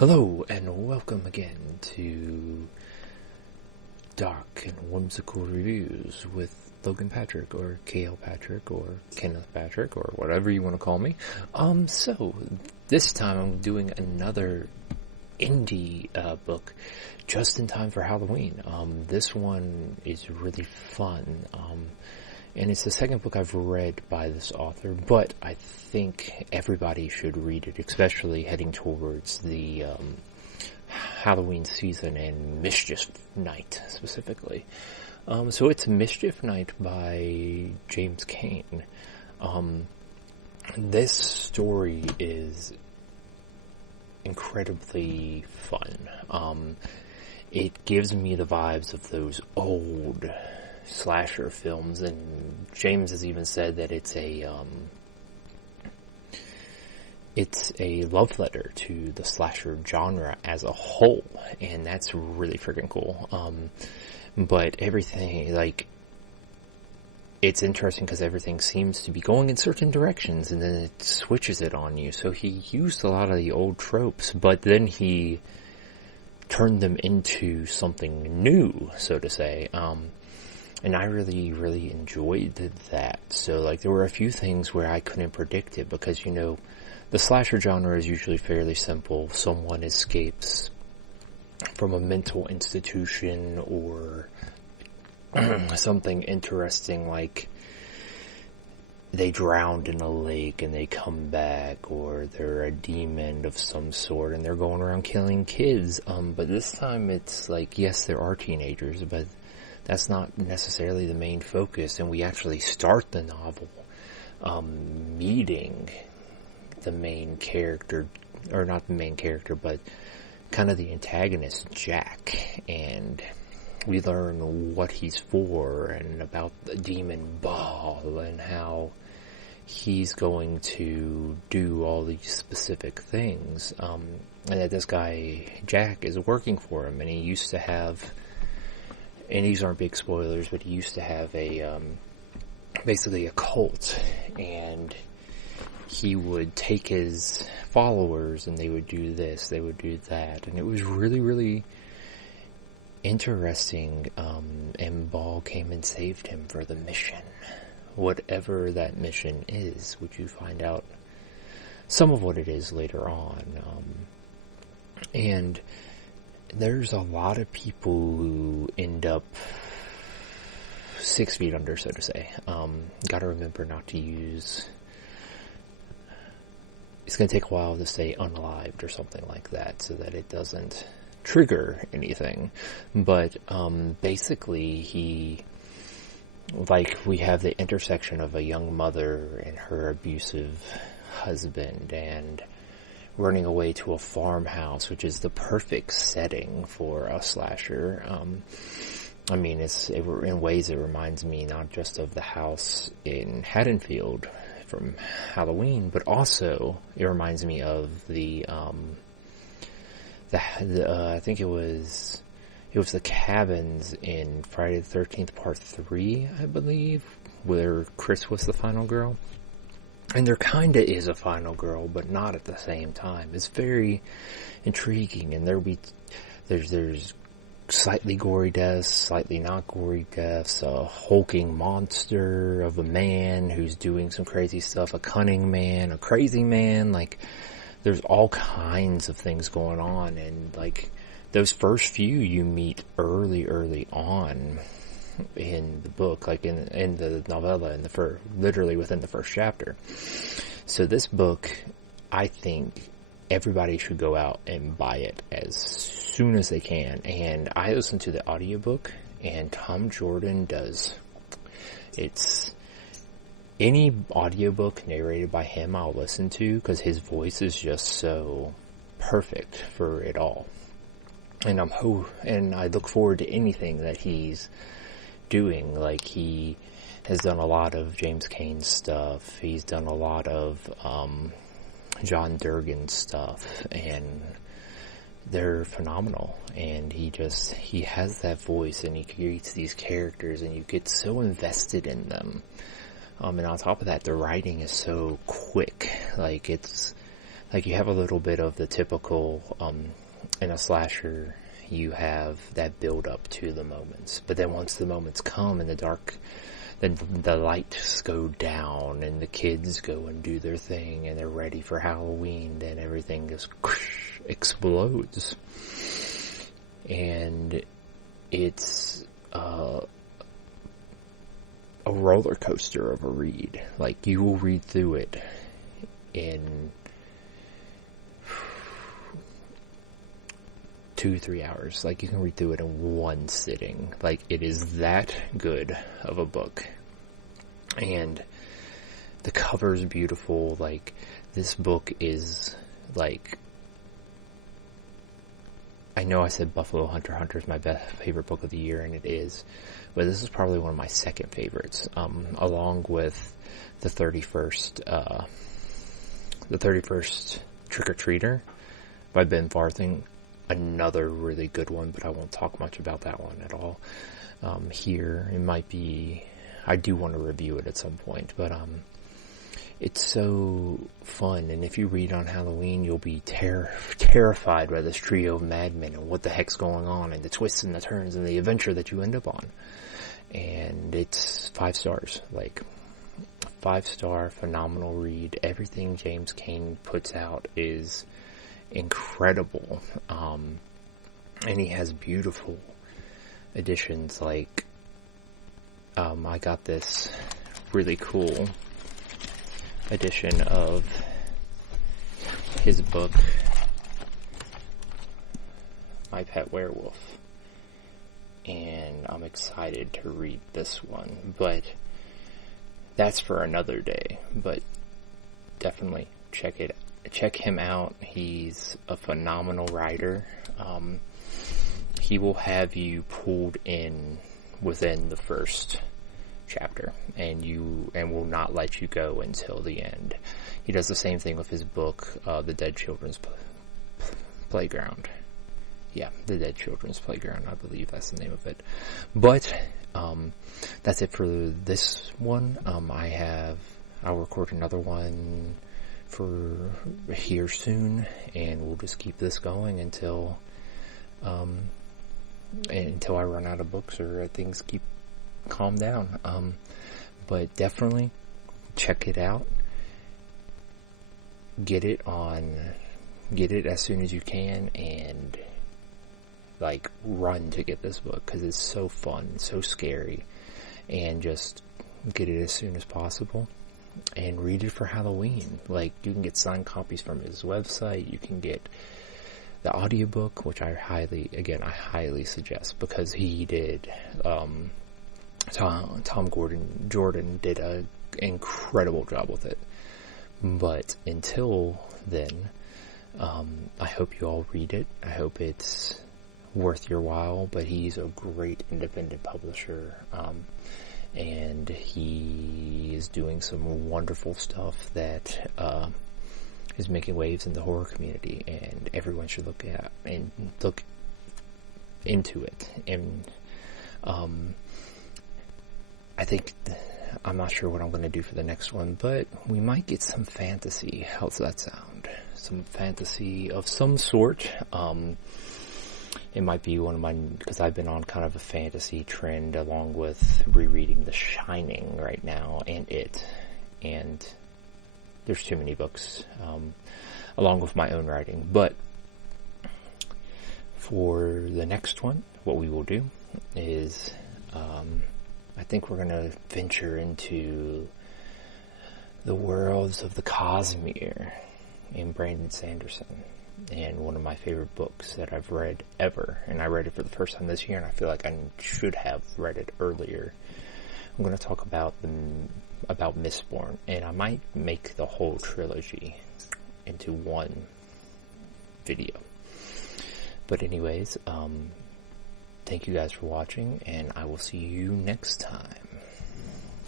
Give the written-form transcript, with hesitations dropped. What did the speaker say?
Hello, and welcome again to Dark and Whimsical Reviews with Logan Patrick, or KL Patrick, or Kenneth Patrick, or whatever you want to call me. So, this time I'm doing another indie book just in time for Halloween. This one is really fun, and it's the second book I've read by this author, but I think everybody should read it, especially heading towards the Halloween season and Mischief Night, specifically. So it's Mischief Night by James Kaine. This story is incredibly fun. It gives me the vibes of those old slasher films, and James has even said that it's a love letter to the slasher genre as a whole, and that's really freaking cool. But everything, it's interesting because everything seems to be going in certain directions, and then it switches it on you. So he used a lot of the old tropes, but then he turned them into something new, so to say. And I really, really enjoyed that. So, there were a few things where I couldn't predict it because, the slasher genre is usually fairly simple. Someone escapes from a mental institution or something interesting, like they drowned in a lake and they come back, or they're a demon of some sort and they're going around killing kids. But this time it's yes, there are teenagers, but that's not necessarily the main focus, and we actually start the novel meeting the main character, or not the main character, but kind of the antagonist, Jack, and we learn what he's for, and about the demon ball, and how he's going to do all these specific things, and that this guy, Jack, is working for him, and he used to have, and these aren't big spoilers, but he used to have basically a cult, and he would take his followers and they would do this, they would do that, and it was really, really interesting, and Ball came and saved him for the mission, whatever that mission is, which you find out some of what it is later on, and there's a lot of people who end up 6 feet under, so to say. Gotta remember not to use, it's gonna take a while to say unalived or something like that, so that it doesn't trigger anything. But, basically we have the intersection of a young mother and her abusive husband, and running away to a farmhouse, which is the perfect setting for a slasher. In ways it reminds me not just of the house in Haddonfield from Halloween, but also it reminds me of the I think it was the cabins in Friday the 13th Part 3, I believe, where Chris was the final girl. And there kinda is a final girl, but not at the same time. It's very intriguing, and there's slightly gory deaths, slightly not gory deaths, a hulking monster of a man who's doing some crazy stuff, a cunning man, a crazy man, there's all kinds of things going on, and those first few you meet early on in the book, in the novella, literally within the first chapter. So this book, I think everybody should go out and buy it as soon as they can. And I listened to the audiobook, and Tom Jordan does. It's any audiobook narrated by him I'll listen to, because his voice is just so perfect for it all. And I look forward to anything that he's doing. He has done a lot of James Kaine stuff. He's done a lot of John Durgan stuff, and they're phenomenal. And he has that voice, and he creates these characters, and you get so invested in them. And on top of that, the writing is so quick. like, you have a little bit of the typical, in a slasher, you have that build up to the moments. But then once the moments come in the dark, then the lights go down and the kids go and do their thing and they're ready for Halloween, then everything just explodes. And it's a roller coaster of a read. Like, you will read through it in 2-3 hours. Like, you can read through it in one sitting. Like, it is that good of a book. And the cover is beautiful. Like, this book is, like, I know I said Buffalo Hunter is my favorite book of the year, and it is, but this is probably one of my second favorites, along with the 31st Trick-or-Treater by Ben Farthing. Another really good one, but I won't talk much about that one at all. Here, it might be, I do want to review it at some point, but it's so fun, and if you read on Halloween, you'll be terrified by this trio of madmen and what the heck's going on, and the twists and the turns and the adventure that you end up on. And it's 5 stars, like, 5-star, phenomenal read. Everything James Kaine puts out is incredible, and he has beautiful editions. Like, I got this really cool edition of his book, My Pet Werewolf, and I'm excited to read this one, but that's for another day. But definitely check him out. He's a phenomenal writer. He will have you pulled in within the first chapter, and will not let you go until the end. He does the same thing with his book, The Dead Children's Playground. Yeah, The Dead Children's Playground, I believe that's the name of it. But that's it for this one. I'll record another one for here soon, and we'll just keep this going until I run out of books or things keep calm down. But definitely check it out. Get it as soon as you can, and like, run to get this book, because it's so fun, so scary, and just get it as soon as possible and read it for Halloween. Like, you can get signed copies from his website. You can get the audiobook, which I highly suggest, because he did, Tom Jordan did an incredible job with it. But until then, I hope you all read it. I hope it's worth your while. But he's a great independent publisher, and he is doing some wonderful stuff that is making waves in the horror community, and everyone should look into it. And I think, I'm not sure what I'm going to do for the next one, but we might get some fantasy. How's that sound? Some fantasy of some sort. It might be one of mine, because I've been on kind of a fantasy trend, along with rereading The Shining right now, and It. And there's too many books, along with my own writing. But for the next one, what we will do is, I think we're going to venture into the worlds of the Cosmere in Brandon Sanderson, and one of my favorite books that I've read ever. And I read it for the first time this year, and I feel like I should have read it earlier. I'm going to talk about Mistborn, and I might make the whole trilogy into one video. But anyways, thank you guys for watching, and I will see you next time.